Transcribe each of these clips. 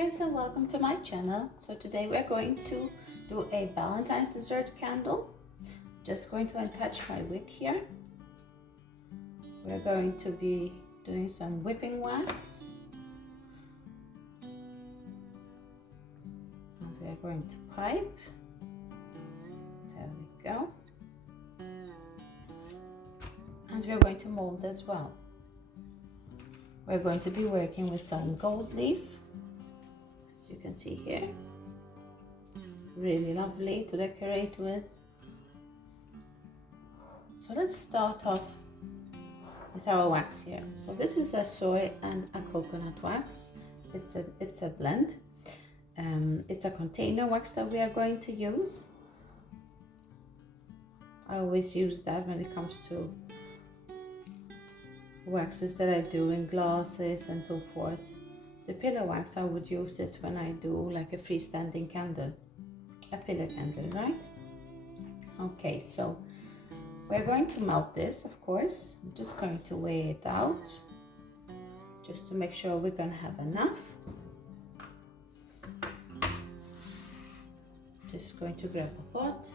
guys, and welcome to my channel. So today we're going to do a Valentine's dessert candle. Just going to attach my wick here. We're going to be doing some whipping wax. And we're going to pipe. There we go. And we're going to mold as well. We're going to be working with some gold leaf, as you can see here. Really lovely to decorate with. So let's start off with our wax here. So this is a soy and a coconut wax. It's a blend. It's a container wax that we are going to use. I always use that when it comes to waxes that I do in glasses and so forth. The pillar wax, I would use it when I do like a freestanding candle, a pillar candle, right? Okay, so we're going to melt this, of course. I'm just going to weigh it out just to make sure we're going to have enough. Just going to grab a pot.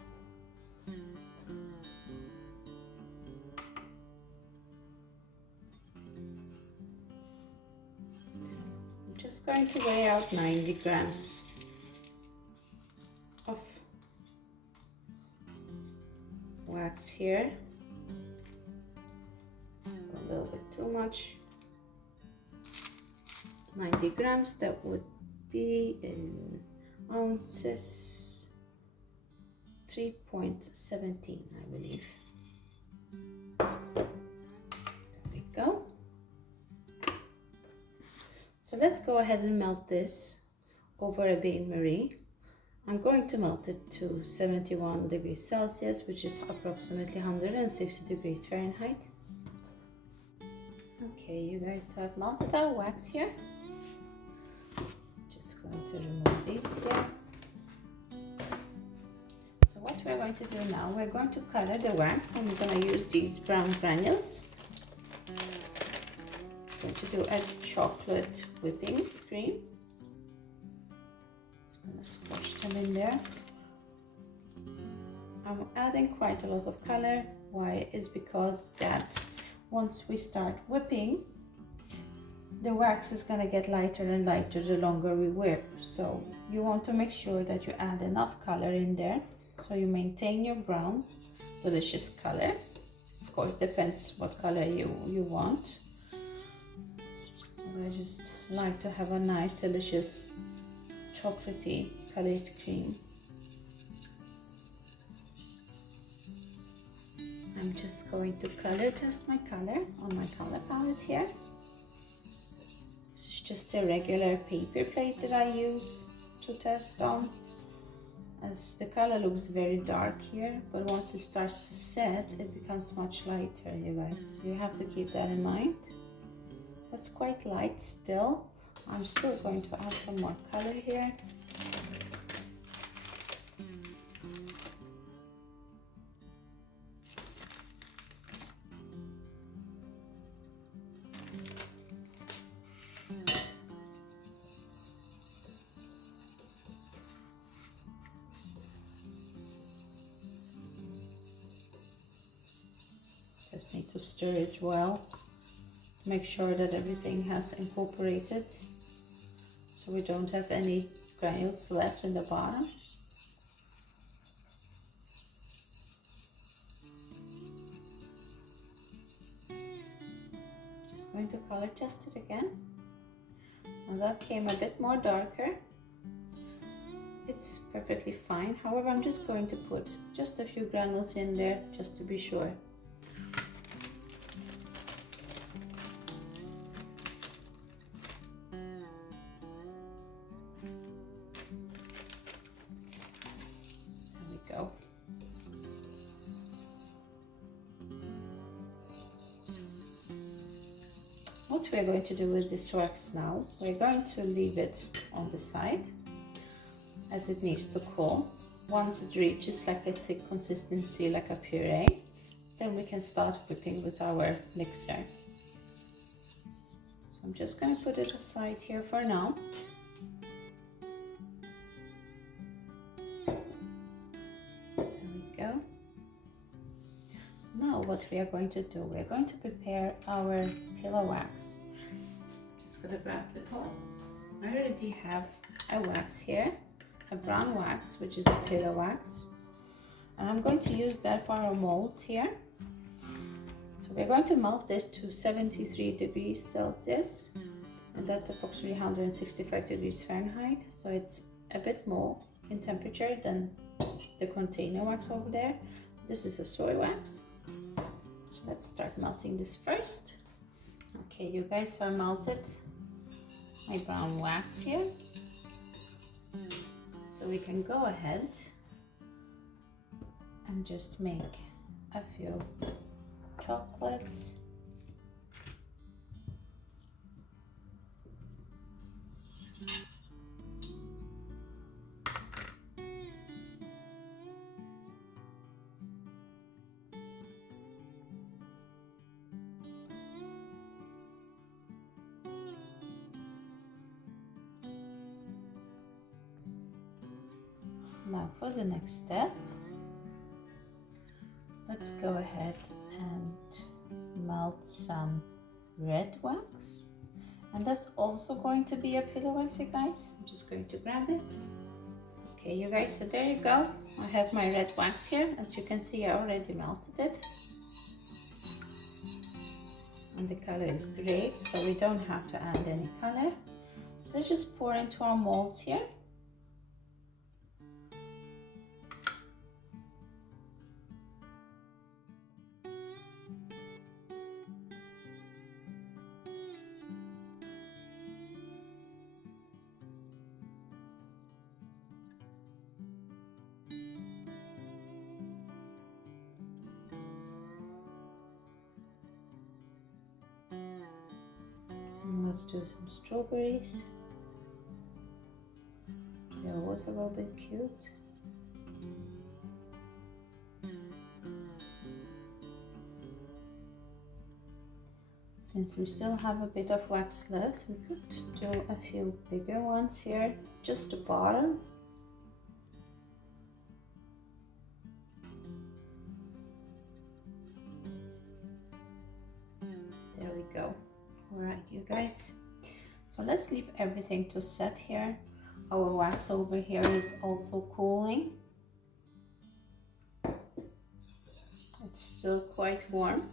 Just going to weigh out 90 grams of wax here. A little bit too much. 90 grams, that would be in ounces, 3.17, I believe. There we go. So let's go ahead and melt this over a bain-marie. I'm going to melt it to 71 degrees Celsius, which is approximately 160 degrees Fahrenheit. Okay, you guys, so I've melted our wax here. Just going to remove these here. So what we're going to do now, we're going to color the wax, and we're going to use these brown granules. Going to do a chocolate whipping cream. Just going to squash them in there. I'm adding quite a lot of color. Why? Is because that once we start whipping, the wax is going to get lighter and lighter the longer we whip. So you want to make sure that you add enough color in there so you maintain your brown delicious color. Of course, depends what color you want. I just like to have a nice, delicious, chocolatey colored cream. I'm just going to color test my color on my color palette here. This is just a regular paper plate that I use to test on, as the color looks very dark here, but once it starts to set, it becomes much lighter, you guys. You have to keep that in mind. That's quite light still. I'm still going to add some more color here. Just need to stir it well. Make sure that everything has incorporated, so we don't have any granules left in the bottom. Just going to color test it again. And that came a bit more darker. It's perfectly fine. However, I'm just going to put just a few granules in there just to be sure. Go. What we're going to do with this wax now, we're going to leave it on the side as it needs to cool. Once it reaches like a thick consistency, like a puree, then we can start whipping with our mixer. So I'm just going to put it aside here for now. what we are going to do. We are going to prepare our pillow wax. Just gonna grab the pot. I already have a wax here, a brown wax, which is a pillow wax. And I'm going to use that for our molds here. So we're going to melt this to 73 degrees Celsius. And that's approximately 165 degrees Fahrenheit. So it's a bit more in temperature than the container wax over there. This is a soy wax. So let's start melting this first. Okay, you guys, so I melted my brown wax here. So we can go ahead and just make a few chocolates. Now for the next step, let's go ahead and melt some red wax. And that's also going to be a pillow wax, you guys. I'm just going to grab it. Okay, you guys, so there you go. I have my red wax here. As you can see, I already melted it. And the color is great, so we don't have to add any color. So let's just pour into our molds here. Let's do some strawberries. They're always a little bit cute. Since we still have a bit of wax left, we could do a few bigger ones here, just the bottom. There we go. Alright, you guys, so let's leave everything to set here. Our wax over here is also cooling. It's still quite warm.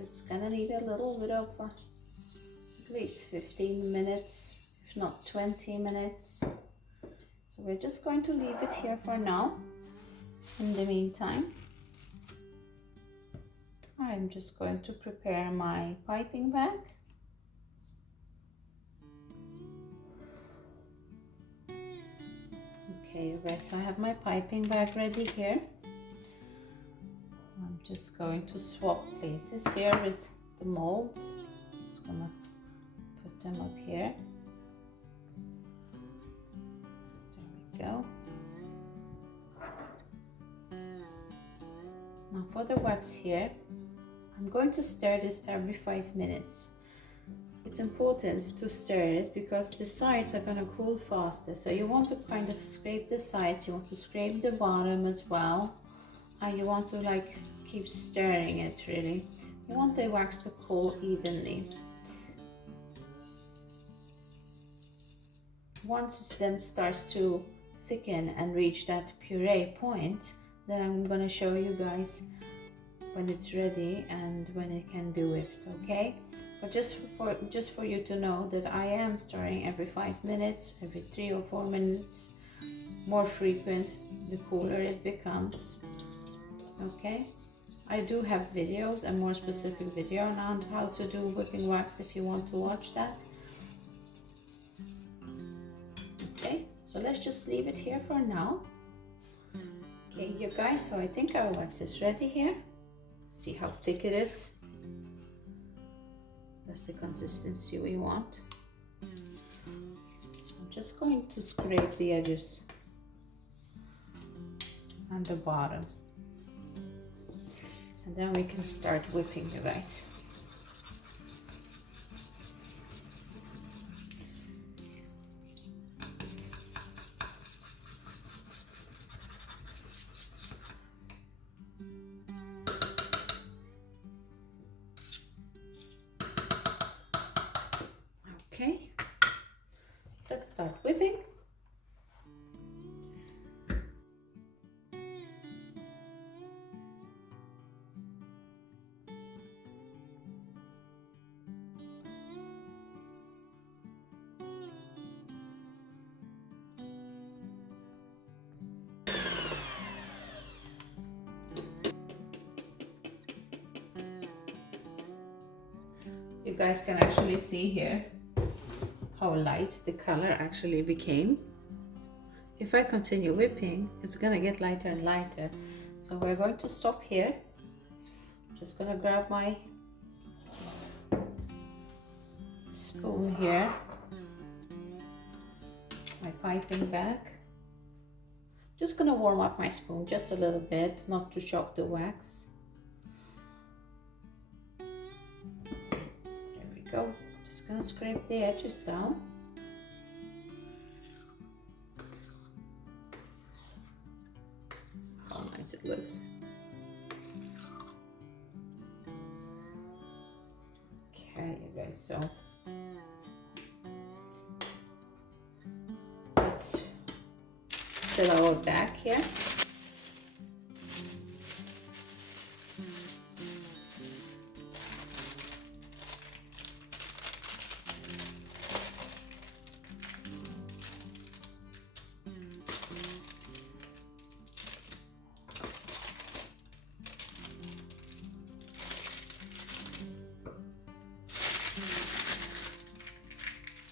It's gonna need a little bit of at least 15 minutes, if not 20 minutes. So we're just going to leave it here for now. In the meantime, I'm just going to prepare my piping bag. Okay, you guys, I have my piping bag ready here. I'm just going to swap places here with the molds. Just gonna put them up here. There we go. Now for the wax here, I'm going to stir this every 5 minutes. It's important to stir it because the sides are going to cool faster. So you want to kind of scrape the sides, you want to scrape the bottom as well. And you want to like keep stirring it really. You want the wax to cool evenly. Once it then starts to thicken and reach that puree point, then I'm going to show you guys when it's ready and when it can be whipped, okay? But just for you to know that I am stirring every 5 minutes, every 3 or 4 minutes. More frequent, the cooler it becomes, okay? I do have videos, a more specific video on how to do whipping wax if you want to watch that. Okay, so let's just leave it here for now. Okay, you guys, so I think our wax is ready here. See how thick it is. That's the consistency we want. I'm just going to scrape the edges and the bottom. And then we can start whipping, you guys. start whipping. You guys can actually see here how light the color actually became. If I continue whipping, it's gonna get lighter and lighter. So we're going to stop here. Just gonna grab my spoon here, my piping bag. Just gonna warm up my spoon just a little bit, not to shock the wax. Go. Just gonna scrape the edges down. How nice it looks. Okay, you guys, so let's fill our bag here.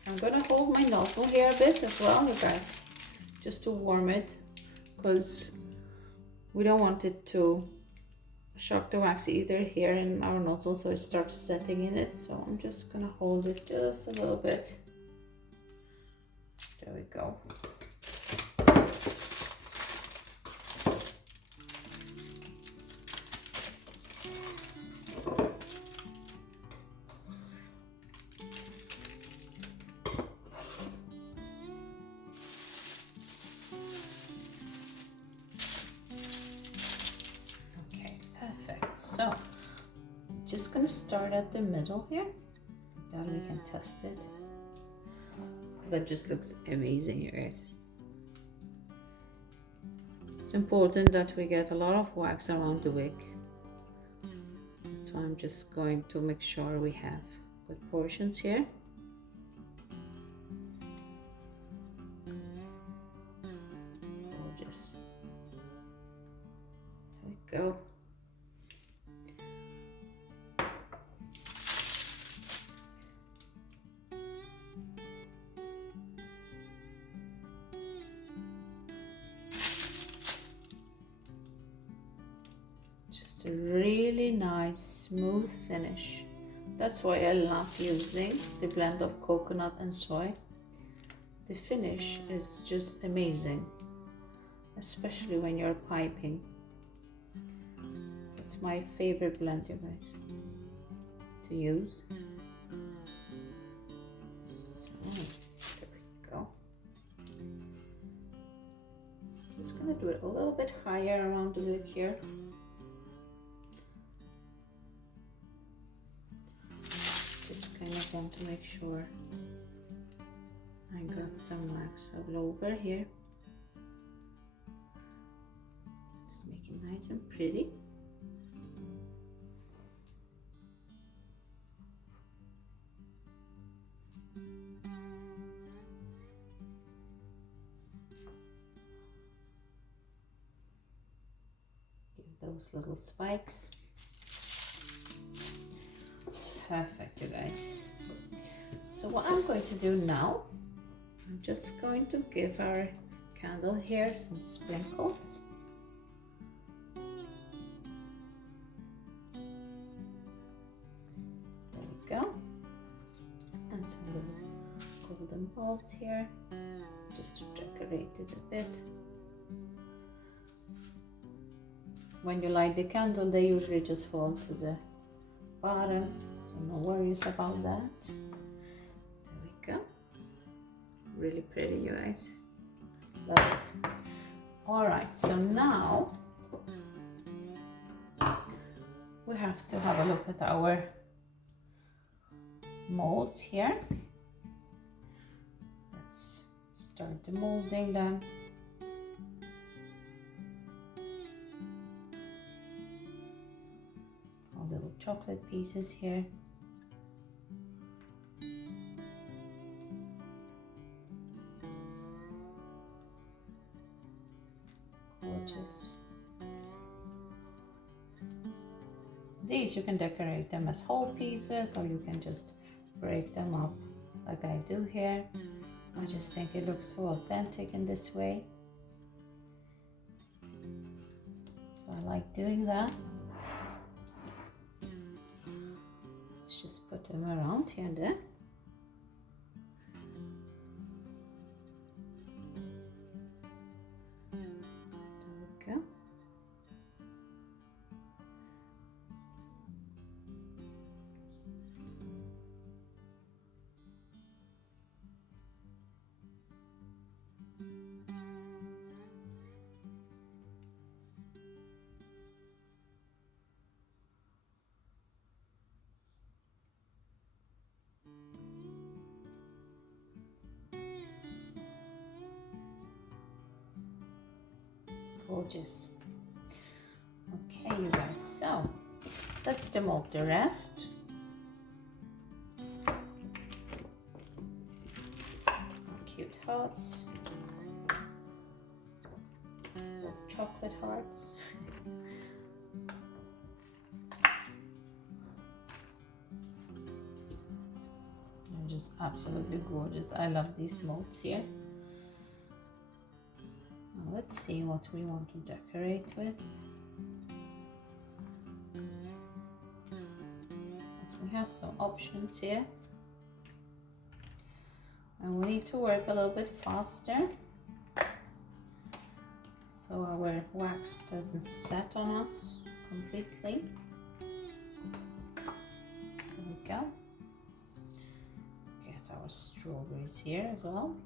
I'm gonna hold my nozzle here a bit as well, you guys, just to warm it, because we don't want it to shock the wax either here in our nozzle, so it starts setting in it. So I'm just gonna hold it just a little bit. There we go. So, just gonna start at the middle here, then we can test it. That just looks amazing, you guys. It's important that we get a lot of wax around the wick. That's why I'm just going to make sure we have good portions here. Gorgeous. There we go. A really nice smooth finish. That's why I love using the blend of coconut and soy. The finish is just amazing, especially when you're piping. It's my favorite blend, you guys, to use. So there we go. Just gonna do it a little bit higher around the wick here. Just kind of want to make sure I got some wax all over here. Just make it nice and pretty. Give those little spikes. Perfect, you guys. So what I'm going to do now, I'm just going to give our candle here some sprinkles. There we go. And some little golden balls here, just to decorate it a bit. When you light the candle, they usually just fall to the bottom, so no worries about that. There we go. Really pretty, you guys. Love it. All right, so now we have to have a look at our molds here. Let's start demolding them. Our little chocolate pieces here. Gorgeous. These you can decorate them as whole pieces, or you can just break them up like I do here. I just think it looks so authentic in this way. So I like doing that. Let's just put them around here and there. There we go. Gorgeous. Okay, you guys, so let's demold the rest. Cute hearts. These little chocolate hearts. They're just absolutely gorgeous. I love these molds here. Now let's see what we want to decorate with. So we have some options here. And we need to work a little bit faster so our wax doesn't set on us completely. There we go. Get our strawberries here as well.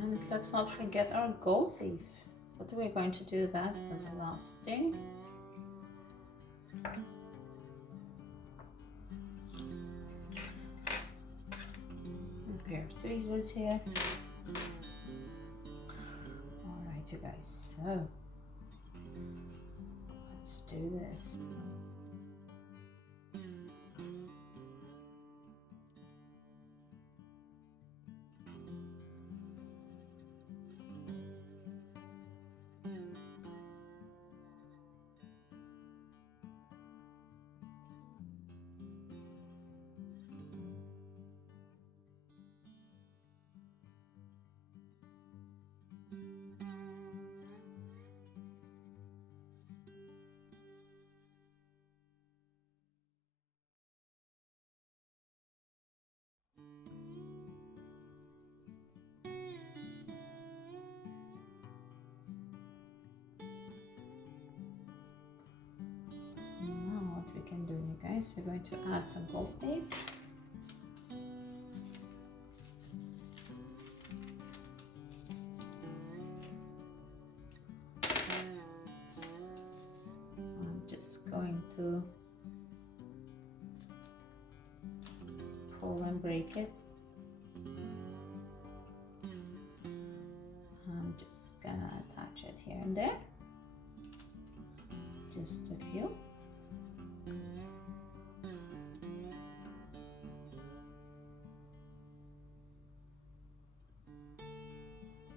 And let's not forget our gold leaf. But we're going to do that as a last thing. A pair of tweezers here. Alright, you guys, so let's do this. Now what we can do, you guys, we're going to add some gold leaf. I'm just going to pull and break it. I'm just gonna attach it here and there. Just a few.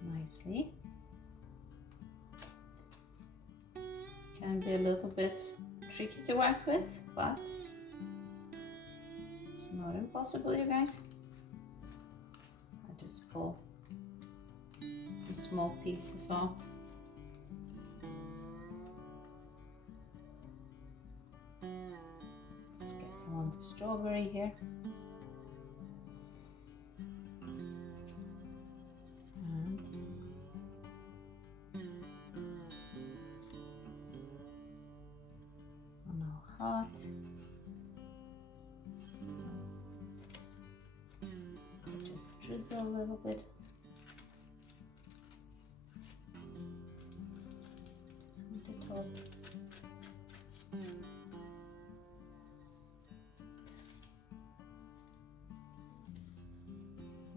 Nicely. Can be a little bit tricky to work with, but it's not impossible, you guys. I just pull some small pieces off. Let's get some on the strawberry here. Hot. Just drizzle a little bit. Just on the top.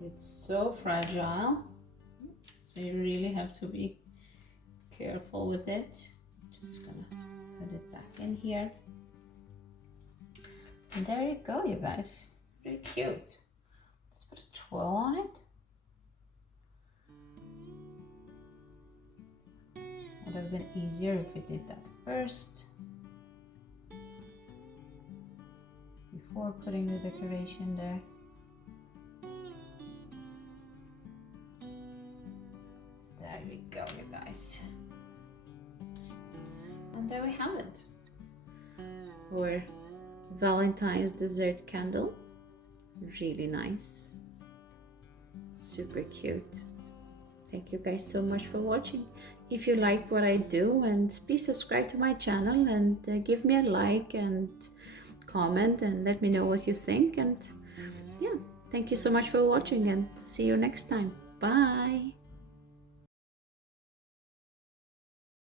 It's so fragile, so you really have to be careful with it. Just gonna put it back in here. And there you go, you guys. Pretty cute. Let's put a twirl on it. Would have been easier if we did that first, before putting the decoration there. There we go, you guys. And there we have it. Our Valentine's dessert candle. Really nice. Super cute. Thank you guys so much for watching. If you like what I do, and please subscribe to my channel and give me a like and comment and let me know what you think. And yeah, thank you so much for watching, and see you next time. Bye.